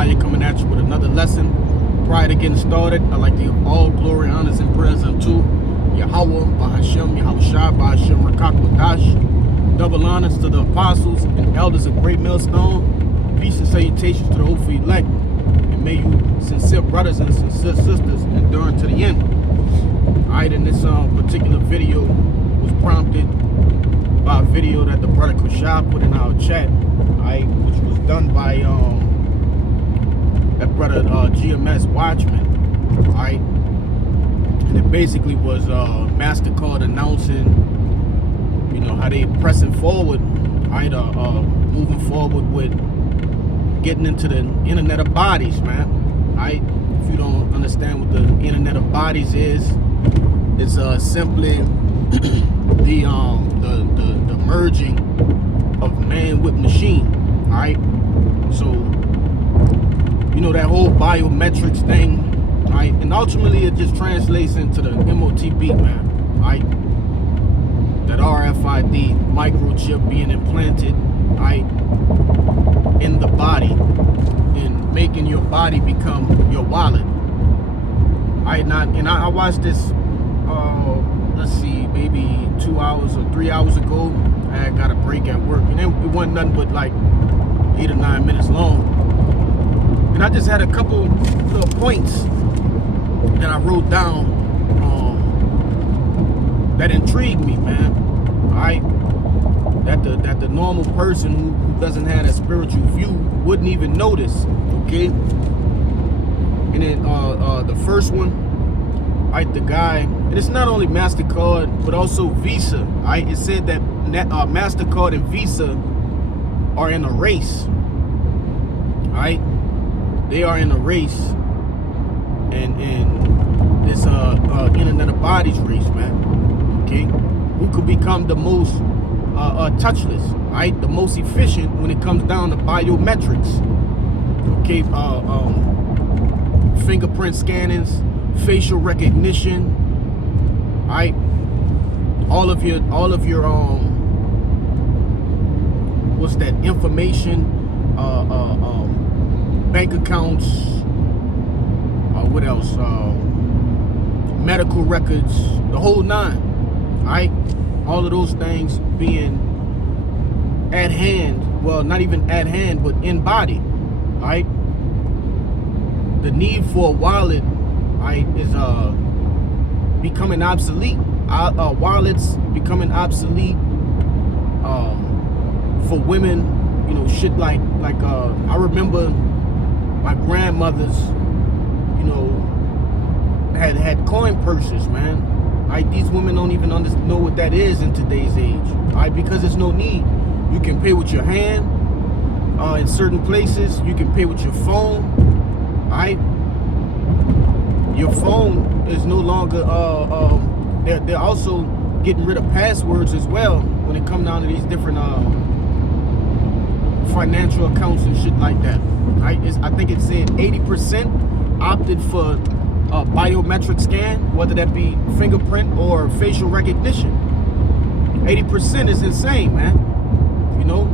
Messiah, coming at you with another lesson. Prior to getting started, I'd like to give all glory, honors, and prayers unto Yahweh, Bahashem, Yahushua, Bahashem, Rakakwadash. Double honors to the apostles and elders of Great Millstone. Peace and salutations to the hopefully elect. And may you, sincere brothers and sincere sisters, endure unto the end. Alright, in this particular video was prompted by a video that the brother Kushab put in our chat, alright, which was done by that brother GMS Watchman, alright. And it basically was MasterCard announcing, you know, how they pressing forward, alright, moving forward with getting into the Internet of Bodies, man. Alright, if you don't understand what the Internet of Bodies is, it's simply the merging of man with machine. Alright, so you know that whole biometrics thing, alright, and ultimately it just translates into the MOTB, man. Alright, that RFID microchip being implanted, alright, in the body and making your body become your wallet. Alright, and I watched this let's see, maybe 2 hours or 3 hours ago. I got a break at work, and it wasn't nothing but like 8 or 9 minutes long. And I just had a couple little points that I wrote down that intrigued me, man. Alright, that the normal person who doesn't have a spiritual view wouldn't even notice. Okay, and then the first one. Alright, the guy, and it's not only MasterCard, but also Visa. Alright, it said that MasterCard and Visa are in a race. Alright, they are in a race, and this Internet of Bodies race, man. Okay, who could become the most touchless? Alright, the most efficient when it comes down to biometrics. Okay, fingerprint scannings, facial recognition, right? All of your what's that information? Bank accounts. What else? Medical records, the whole nine. Right? All of those things being at hand. Well, not even at hand, but in body. Right? The need for a wallet, right, is becoming obsolete. Wallets becoming obsolete for women. You know, shit like I remember my grandmothers, you know, had coin purses, man. Right, these women don't even know what that is in today's age. Right, because there's no need. You can pay with your hand in certain places. You can pay with your phone. Right. Your phone is no longer, they're also getting rid of passwords as well when it comes down to these different financial accounts and shit like that. Right? I think it said 80% opted for a biometric scan, whether that be fingerprint or facial recognition. 80% is insane, man. You know?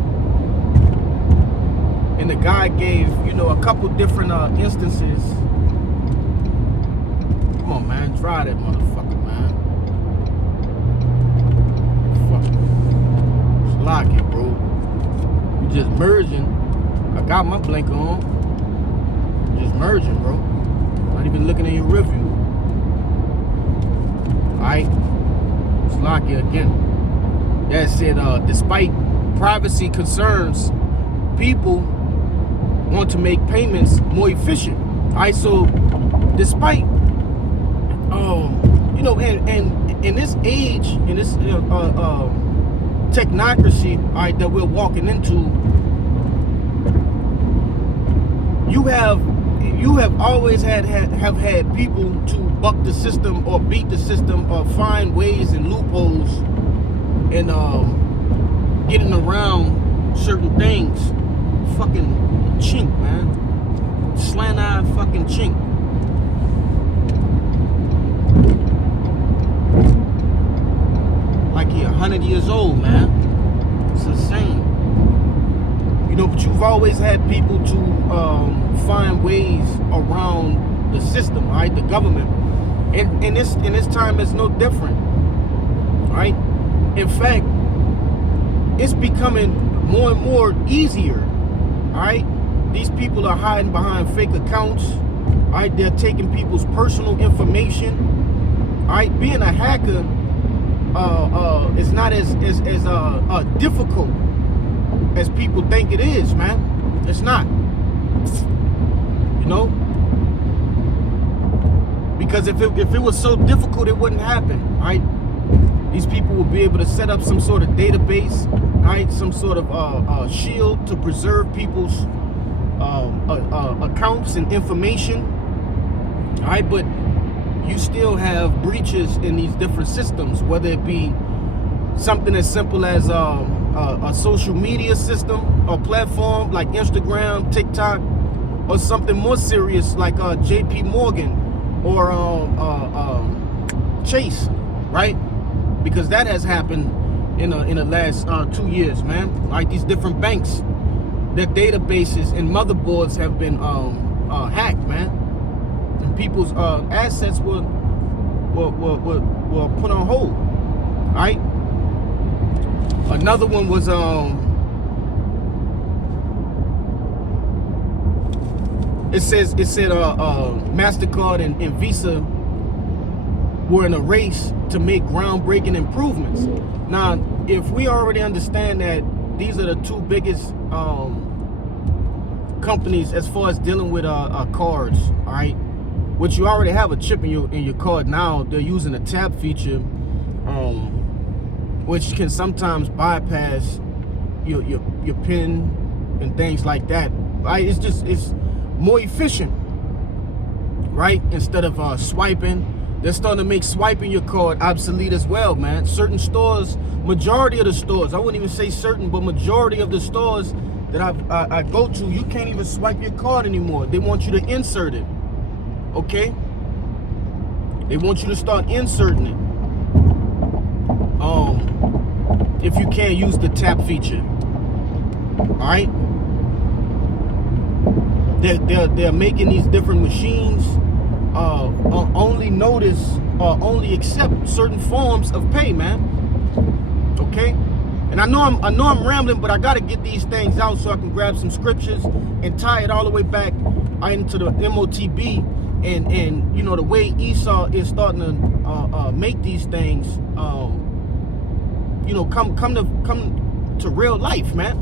And the guy gave, you know, a couple different instances. Come on, man, try that motherfucker, man. Fuck it. Just lock it, bro. You just merging. I got my blinker on. Just merging, bro. Not even looking at your review. Alright. Just lock it again. That said, despite privacy concerns, people want to make payments more efficient. Alright, so despite you know, and in this age, in this technocracy, alright, that we're walking into, you have always have had people to buck the system or beat the system or find ways and loopholes and getting around certain things. Fucking chink, man. Slant-eyed fucking chink. Like he 100 years old, man. It's insane. You know, but you you've always had people to find ways around the system, right? The government. And in this time, it's no different, right? In fact, it's becoming more and more easier, all right? These people are hiding behind fake accounts, all right? They're taking people's personal information, all right? Being a hacker is not as difficult as people think it is, man. It's not, you know? Because if it was so difficult, it wouldn't happen, right? These people will be able to set up some sort of database, right? Some sort of shield to preserve people's accounts and information, all right? But you still have breaches in these different systems, whether it be something as simple as a social media system or platform like Instagram, TikTok, or something more serious like JP Morgan or Chase, right? Because that has happened in the last 2 years, man. Like these different banks, their databases and motherboards have been hacked, man, and people's assets were put on hold, right? Another one was it said MasterCard and Visa were in a race to make groundbreaking improvements. Now, if we already understand that these are the two biggest companies as far as dealing with cards, all right, which you already have a chip in your card now, they're using a tap feature, which can sometimes bypass your PIN and things like that, right? It's more efficient, right? Instead of swiping, they're starting to make swiping your card obsolete as well, man. Certain stores, majority of the stores, I wouldn't even say certain, but majority of the stores that I go to, you can't even swipe your card anymore. They want you to insert it, okay? They want you to start inserting it. If you can't use the tap feature, all right? They're making these different machines only notice or only accept certain forms of pay, man. Okay, and I know I'm rambling, but I got to get these things out so I can grab some scriptures and tie it all the way back into the MOTB and you know the way Esau is starting to make these things you know come to real life, man.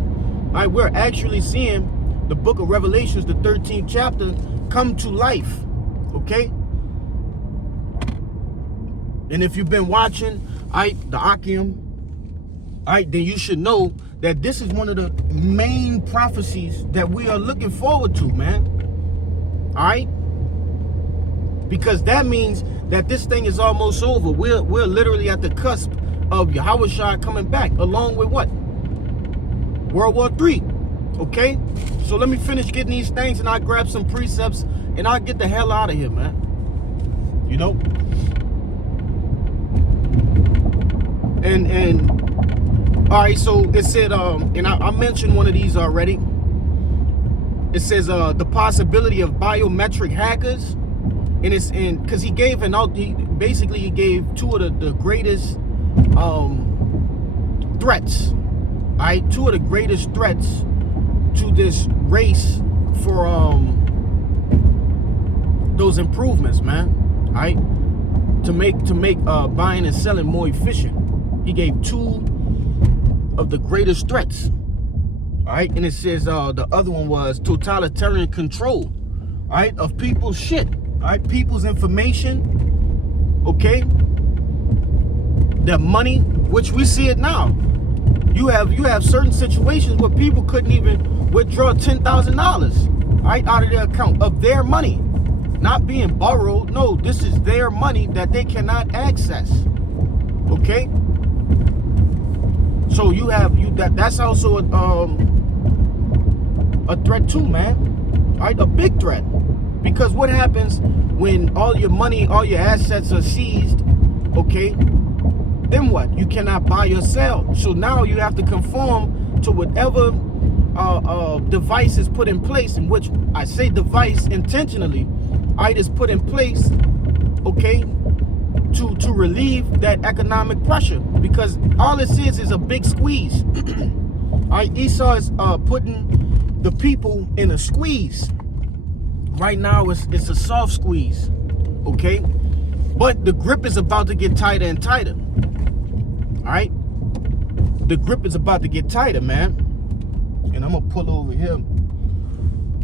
All right, we're actually seeing the book of Revelations, the 13th chapter, come to life, okay? And if you've been watching, the Akim, then you should know that this is one of the main prophecies that we are looking forward to, man. All right? Because that means that this thing is almost over. We're literally at the cusp of Yahushua coming back, along with what? World War III. Okay, so let me finish getting these things and I'll grab some precepts and I'll get the hell out of here, man. You know? And all right, so it said, and I mentioned one of these already. It says the possibility of biometric hackers, and it's because he gave he gave two of the greatest threats. All right, two of the greatest threats to this race for those improvements, man. All right, to make buying and selling more efficient. He gave two of the greatest threats. All right, and it says the other one was totalitarian control, all right, of people's shit, all right, people's information, okay, their money, which we see it now. You have certain situations where people couldn't even withdraw $10,000, right, out of their account of their money, not being borrowed. No, this is their money that they cannot access. Okay, so that's also a threat too, man. All right, a big threat, because what happens when all your money, all your assets are seized? Okay, then what? You cannot buy or sell. So now you have to conform to whatever device is put in place, in which I say device intentionally, is put in place, okay, to relieve that economic pressure, because all it is a big squeeze. Esau is putting the people in a squeeze. Right now it's a soft squeeze, okay, but the grip is about to get tighter and tighter. All right, the grip is about to get tighter, man. And I'm gonna pull over here,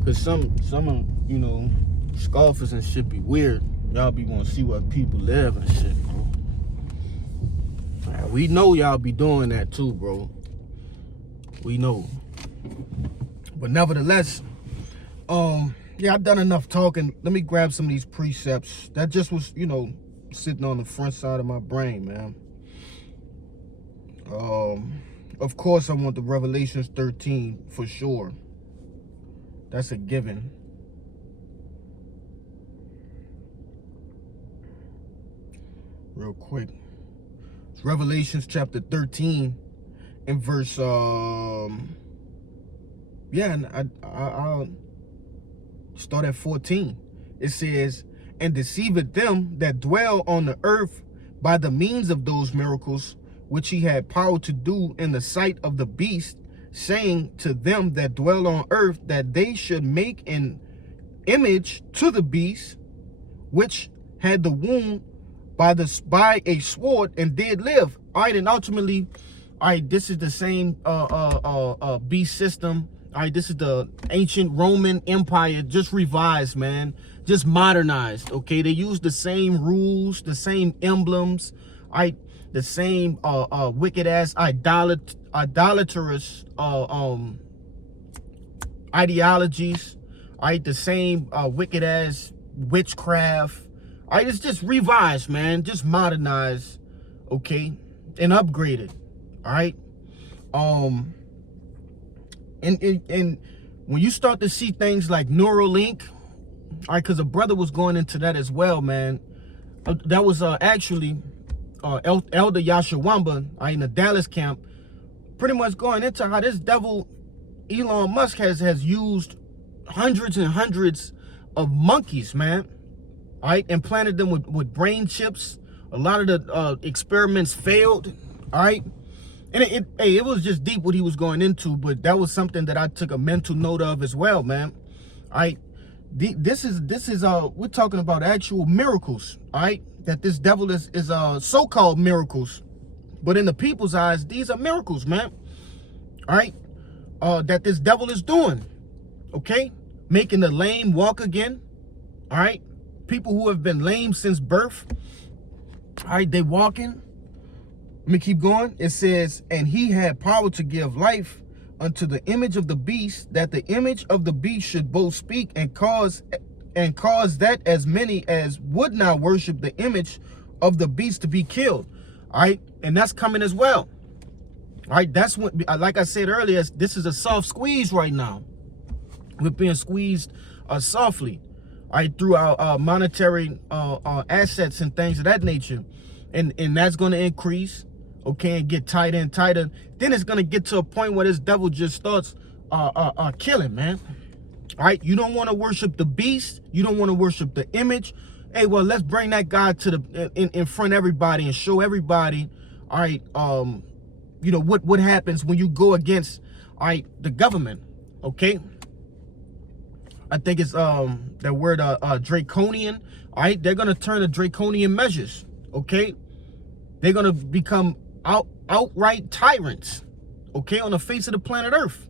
cause some you know, scoffers and shit be weird. Y'all be wanna see where people live and shit, bro. We know y'all be doing that too, bro. We know. But nevertheless, yeah, I've done enough talking. Let me grab some of these precepts. That just was, you know, sitting on the front side of my brain, man. Of course, I want the Revelations 13 for sure. That's a given. Real quick. It's Revelations chapter 13 and verse, yeah, and I'll start at 14. It says, and deceiveth them that dwell on the earth by the means of those miracles which he had power to do in the sight of the beast, saying to them that dwell on earth that they should make an image to the beast, which had the wound by a sword and did live. All right, and ultimately, all right, this is the same beast system. All right, this is the ancient Roman Empire, just revised, man, just modernized. Okay, they use the same rules, the same emblems, all right, the same wicked ass idolatrous ideologies, all right, the same wicked ass witchcraft. All right, it's just revised, man, just modernized, okay, and upgraded. All right, and when you start to see things like Neuralink, all right, because a brother was going into that as well, man. That was actually Elder Yashawamba in the Dallas camp, pretty much going into how this devil Elon Musk has used hundreds and hundreds of monkeys, man. All right, implanted them with brain chips. A lot of the experiments failed. All right, and it was just deep what he was going into, but that was something that I took a mental note of as well, man. All right, this is we're talking about actual miracles. All right, that this devil is so-called miracles, but in the people's eyes, these are miracles, man. All right, that this devil is doing. Okay, making the lame walk again. All right, people who have been lame since birth. All right, they walking. Let me keep going. It says, and he had power to give life unto the image of the beast, that the image of the beast should both speak and cause that as many as would not worship the image of the beast to be killed. All right, and that's coming as well. All right, that's what, like I said earlier, this is a soft squeeze right now. We're being squeezed softly, all right, through our monetary assets and things of that nature, and that's going to increase, okay, and get tighter and tighter. Then it's going to get to a point where this devil just starts killing, man. All right, you don't want to worship the beast, you don't want to worship the image. Hey, well, let's bring that God to the in front of everybody and show everybody, all right, you know what happens when you go against, all right, the government. Okay, I think it's that word draconian. All right, they're gonna turn to draconian measures. Okay, they're gonna become outright tyrants. Okay, on the face of the planet Earth.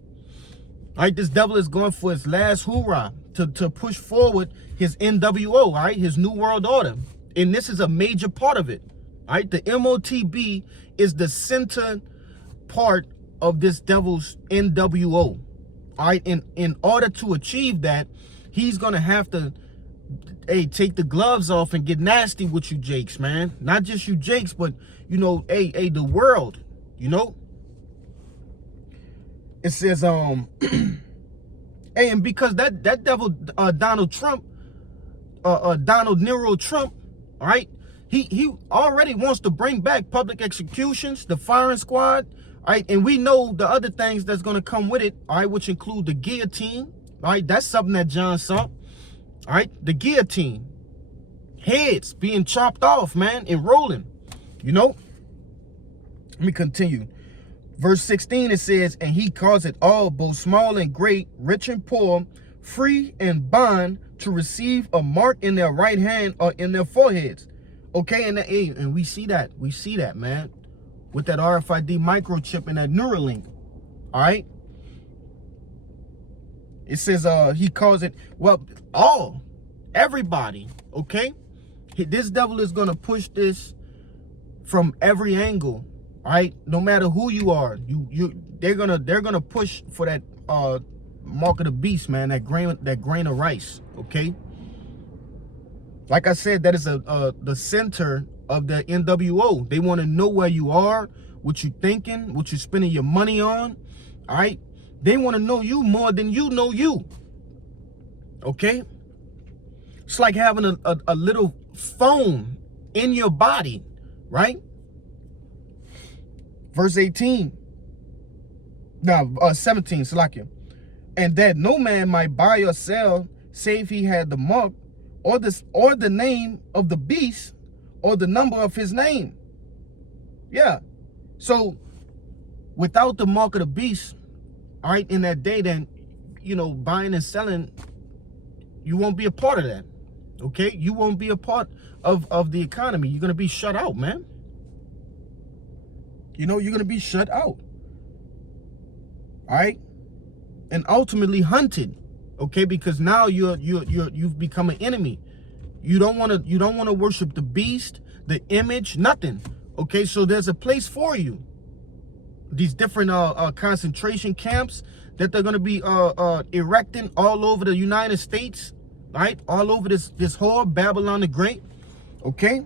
All right, this devil is going for his last hoorah to push forward his NWO. All right, his New World Order, and this is a major part of it. All right, the MOTB is the center part of this devil's NWO. All right, in order to achieve that, he's gonna have to, hey, take the gloves off and get nasty with you jakes, man. Not just you jakes, but you know, hey, the world, you know. It says, hey, and because that devil Donald Trump, Donald Nero Trump, all right, he already wants to bring back public executions, the firing squad, All right, and we know the other things that's going to come with it, all right, which include the guillotine. All right, that's something that John saw. All right, the guillotine, heads being chopped off, man, and rolling, you know. Let me continue. Verse 16, it says, and he caused it all, both small and great, rich and poor, free and bond, to receive a mark in their right hand or in their foreheads. Okay, and we see that, man, with that RFID microchip and that Neuralink. All right. It says he calls it, well, everybody. Okay, this devil is gonna push this from every angle. All right, no matter who you are, they're gonna push for that mark of the beast, man, that grain of rice. Okay, like I said, that is the center of the NWO. They want to know where you are, what you thinking, what you spending your money on. All right, they want to know you more than you know you. Okay, it's like having a little phone in your body, right? Verse 18. Now, 17, Salakia. And that no man might buy or sell, save he had the mark, or the name of the beast, or the number of his name. Yeah. So, without the mark of the beast, all right, in that day, then, you know, buying and selling, you won't be a part of that. Okay? You won't be a part of the economy. You're going to be shut out, man. You know, you're going to be shut out. All right? And ultimately hunted. Okay? Because now you've become an enemy. You don't want to worship the beast, the image, nothing. Okay? So there's a place for you. These different concentration camps that they're going to be erecting all over the United States, right? All over this whole Babylon the Great. Okay?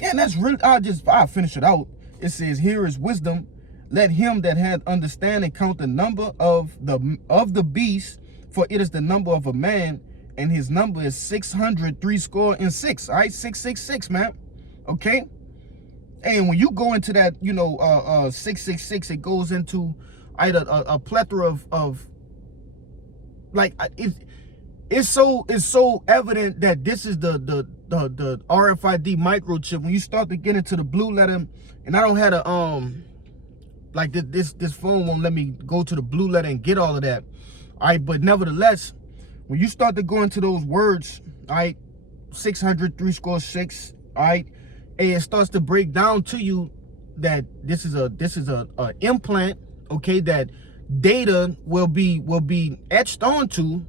Yeah, and that's really, I'll finish it out. It says, here is wisdom. Let him that hath understanding count the number of the beast, for it is the number of a man, and his number is 666. All right, 666, man. Okay? And when you go into that, you know, 666, it goes into a plethora of like, it's so evident that this is the RFID microchip. When you start to get into the blue letter, and I don't have a like this phone won't let me go to the blue letter and get all of that. All right, but nevertheless, when you start to go into those words, all right, 666, all right, and it starts to break down to you that this is a implant, okay, that data will be etched onto,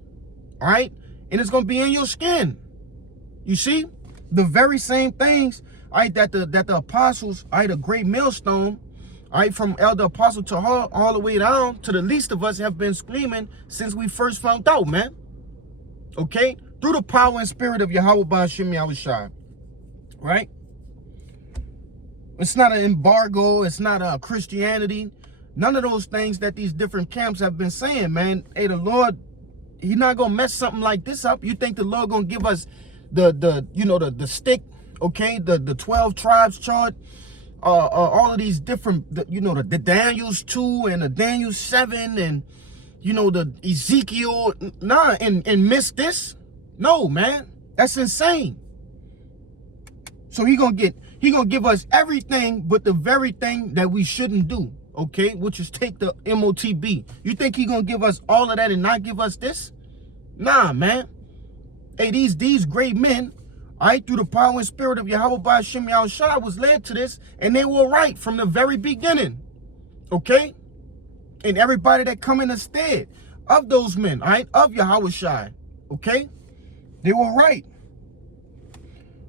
all right, and it's gonna be in your skin. You see, the very same things, all right, that the apostles, all right, a great millstone, all right, from Elder Apostle to her all the way down to the least of us have been screaming since we first found out, man. Okay, through the power and spirit of Yahweh Ba'ashem Yahushua, right? It's not an embargo. It's not a Christianity. None of those things that these different camps have been saying, man. Hey, the Lord, He's not gonna mess something like this up. You think the Lord gonna give us the stick, okay? The 12 tribes chart, all of these different, the Daniel's 2 and the Daniel 7 and the Ezekiel, and miss this? No, man, that's insane. So he gonna give us everything but the very thing that we shouldn't do, okay? Which is take the MOTB. You think he gonna give us all of that and not give us this? Nah, man. Hey, these great men, all right, through the power and spirit of Yahweh Ba'ashem Yahushua was led to this, and they were right from the very beginning, okay? And everybody that come in the stead of those men, all right, of Yahushua, okay? They were right.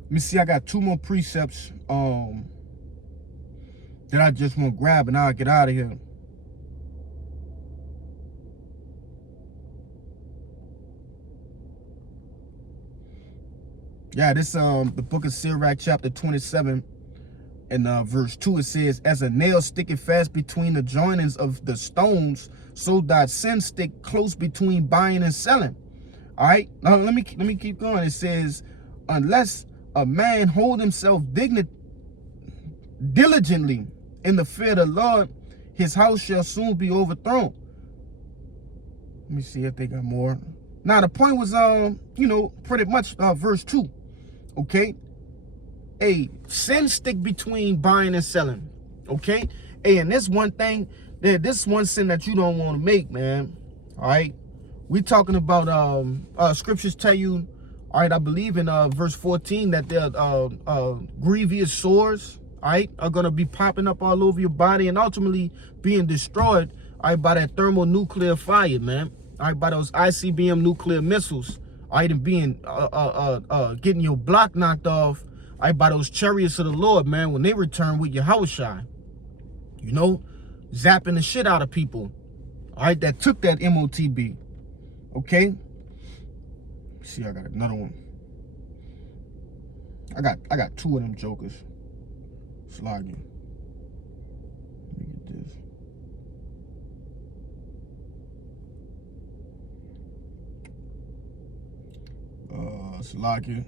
Let me see, I got 2 more precepts that I just want to grab and I'll get out of here. Yeah, this the book of Sirach, chapter 27, and verse 2, it says, as a nail sticketh fast between the joinings of the stones, so that sin stick close between buying and selling. All right, now let me keep going. It says, unless a man hold himself diligently in the fear of the Lord, his house shall soon be overthrown. Let me see if they got more. Now the point was, you know, pretty much verse 2. Okay. A sin stick between buying and selling. Okay. Hey, and this one thing, this one sin that you don't want to make, man. All right. We talking about scriptures tell you, all right, I believe in verse 14 that the grievous sores, all right, are gonna be popping up all over your body and ultimately being destroyed, all right, by that thermonuclear fire, man. All right, by those ICBM nuclear missiles, all right, and being getting your block knocked off, all right, by those chariots of the Lord, man, when they return with your house shine, you know, zapping the shit out of people, all right, that took that MOTB. Okay. See, I got another one. I got two of them jokers. Slogging. Let me get this. Slogging.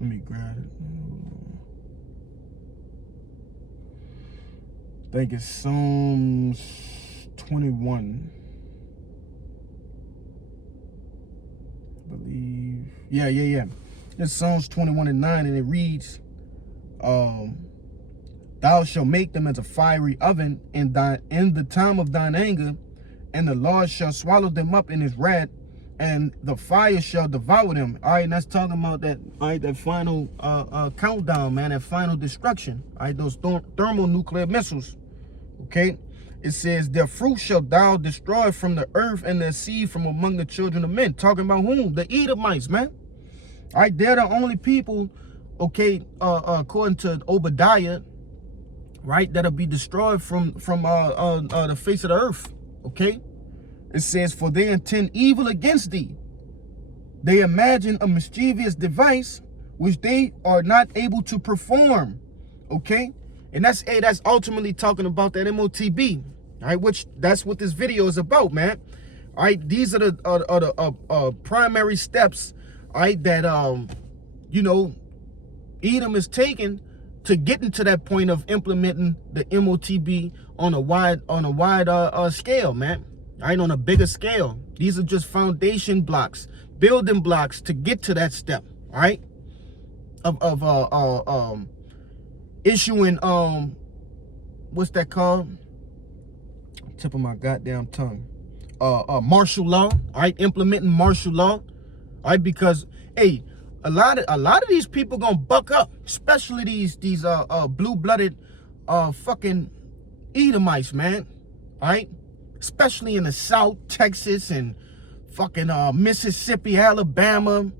Let me grab it. I think it's Psalms 21. I believe. Yeah. It's Psalms 21:9, and it reads, "Thou shalt make them as a fiery oven in the time of thine anger, and the Lord shall swallow them up in his wrath, and the fire shall devour them." All right, and that's talking about that. All right, that final countdown, man, that final destruction. All right, those thermonuclear missiles. Okay, it says, "Their fruit shall thou destroy from the earth, and their seed from among the children of men." Talking about whom? The Edomites, man. All right, they're the only people, okay, according to Obadiah, right, that'll be destroyed from the face of the earth. Okay. It says, "For they intend evil against thee. They imagine a mischievous device which they are not able to perform." Okay? And that's ultimately talking about that MOTB. All right, which that's what this video is about, man. All right, these are the primary steps, all right, that you know, Edom is taking to get into that point of implementing the MOTB on a wide scale, man. All right, on a bigger scale. These are just foundation blocks, building blocks to get to that step, all right? Of issuing what's that called? Tip of my goddamn tongue. Martial law, all right? Implementing martial law, all right? Because hey, a lot of these people gonna buck up, especially these blue-blooded fucking Edomites, man, all right? Especially in the South, Texas, and fucking Mississippi, Alabama.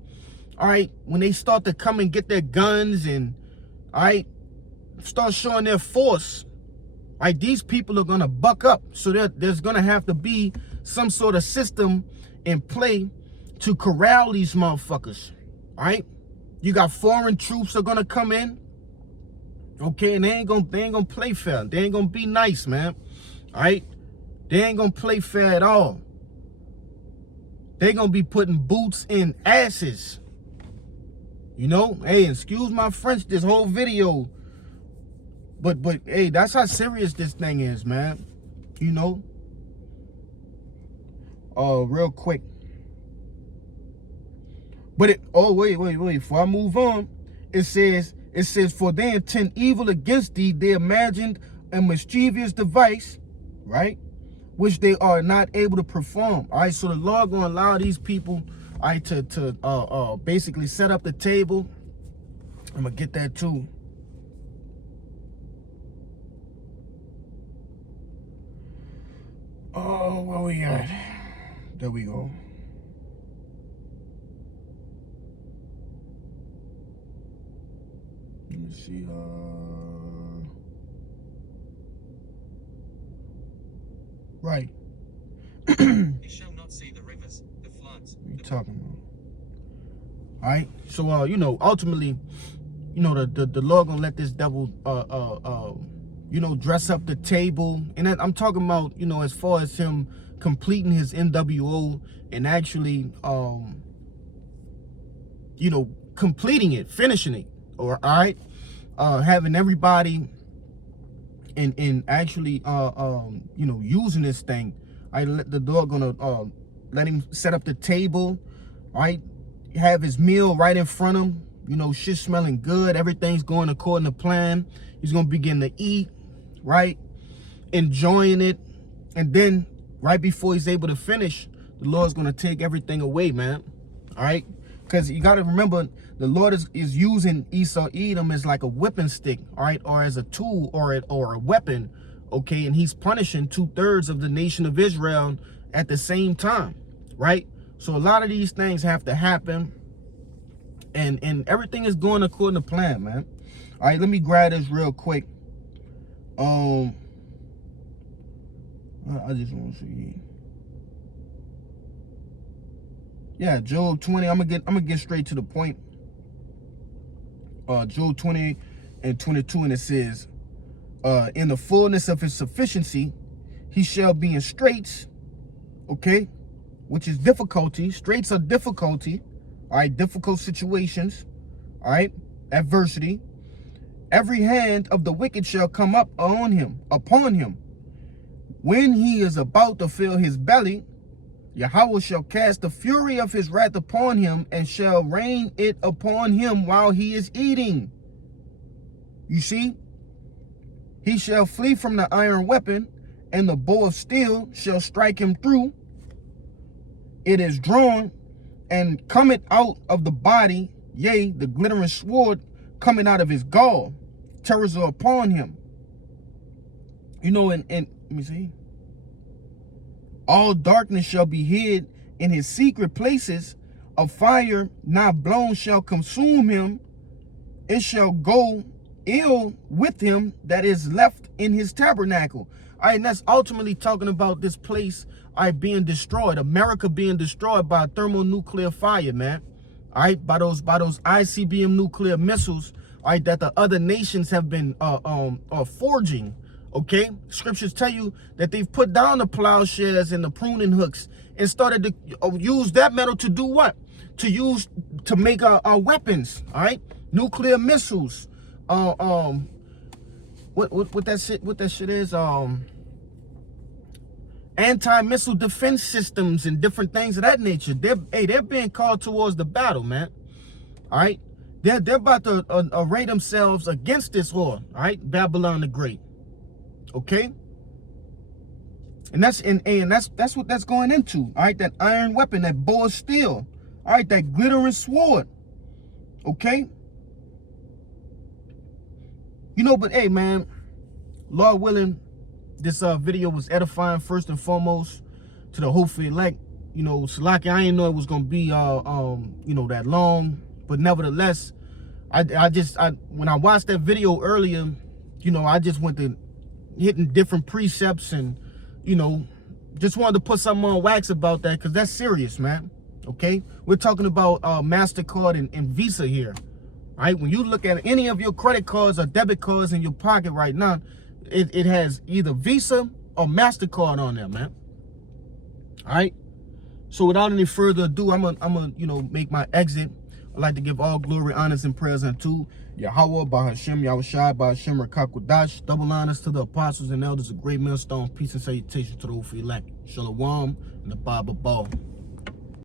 All right, when they start to come and get their guns and, all right, start showing their force, all right, these people are gonna buck up. So there's gonna have to be some sort of system in play to corral these motherfuckers. All right, you got foreign troops are gonna come in, okay, and they ain't gonna play fair. They ain't gonna be nice, man. All right. They ain't gonna play fair at all. They gonna be putting boots in asses. You know, hey, excuse my French, this whole video. But hey, that's how serious this thing is, man. You know. Real quick. But wait, before I move on, it says, "For they intend evil against thee, they imagined a mischievous device," right? "Which they are not able to perform." All right, so the Lord gonna allow these people, all right, to basically set up the table. I'm gonna get that too. Oh, where we at? There we go. Let me see. Right. You shall not see the rivers, the floods. What are you talking about? All right. So you know, ultimately, you know, the Lord gonna let this devil you know, dress up the table. And I'm talking about, you know, as far as him completing his NWO and actually, you know, completing it, finishing it, or all right, having everybody and actually, you know, using this thing. The Lord gonna let him set up the table, right? Have his meal right in front of him. You know, shit smelling good. Everything's going according to plan. He's gonna begin to eat, right? Enjoying it, and then right before he's able to finish, the Lord's gonna take everything away, man. All right, because you got to remember, the Lord is using Esau Edom as like a whipping stick, all right, or as a tool or a weapon, okay, and he's punishing 2/3 of the nation of Israel at the same time, right? So a lot of these things have to happen, and everything is going according to plan, man. All right, let me grab this real quick. I just want to see. Yeah, Job 20. I'm gonna get straight to the point. Job 20 and 22, and it says, in the fullness of his sufficiency, he shall be in straits, okay, which is difficulty. Straits are difficulty, all right, difficult situations, all right, adversity. Every hand of the wicked shall come up upon him. When he is about to fill his belly, Yahweh shall cast the fury of his wrath upon him and shall rain it upon him while he is eating. You see? He shall flee from the iron weapon, and the bow of steel shall strike him through. It is drawn and cometh out of the body, yea, the glittering sword coming out of his gall. Terrors are upon him. You know, and let me see. All darkness shall be hid in his secret places. A fire not blown shall consume him. It shall go ill with him that is left in his tabernacle. All right, and that's ultimately talking about this place, all right, being destroyed. America being destroyed by thermonuclear fire, man. All right, by those ICBM nuclear missiles, all right, that the other nations have been forging. Okay, scriptures tell you that they've put down the plowshares and the pruning hooks and started to use that metal to do what? To make weapons. All right, nuclear missiles. What that shit is? Anti-missile defense systems and different things of that nature. They're being called towards the battle, man. All right, they're about to array themselves against this war. All right, Babylon the Great. Okay, and that's what that's going into. All right, that iron weapon, that bow of steel. All right, that glittering sword. Okay, you know, but hey, man, Lord willing, this video was edifying first and foremost to the hopeful elect. You know, Salaki, I didn't know it was gonna be you know, that long, but nevertheless, I when I watched that video earlier, you know, I just went to hitting different precepts and, you know, just wanted to put something on wax about that, because that's serious, man. Okay, we're talking about MasterCard and Visa here. All right, when you look at any of your credit cards or debit cards in your pocket right now, it has either Visa or MasterCard on there, man. All right, so without any further ado, I'm gonna you know, make my exit. I'd like to give all glory, honors, and prayers unto Yahweh, Bahashem, Yahushai, Bahashem, Rakakwadash. Double honors to the apostles and elders of Great Millstone. Peace and salutation to the Ufi elect. Shalom and the Baba Ball.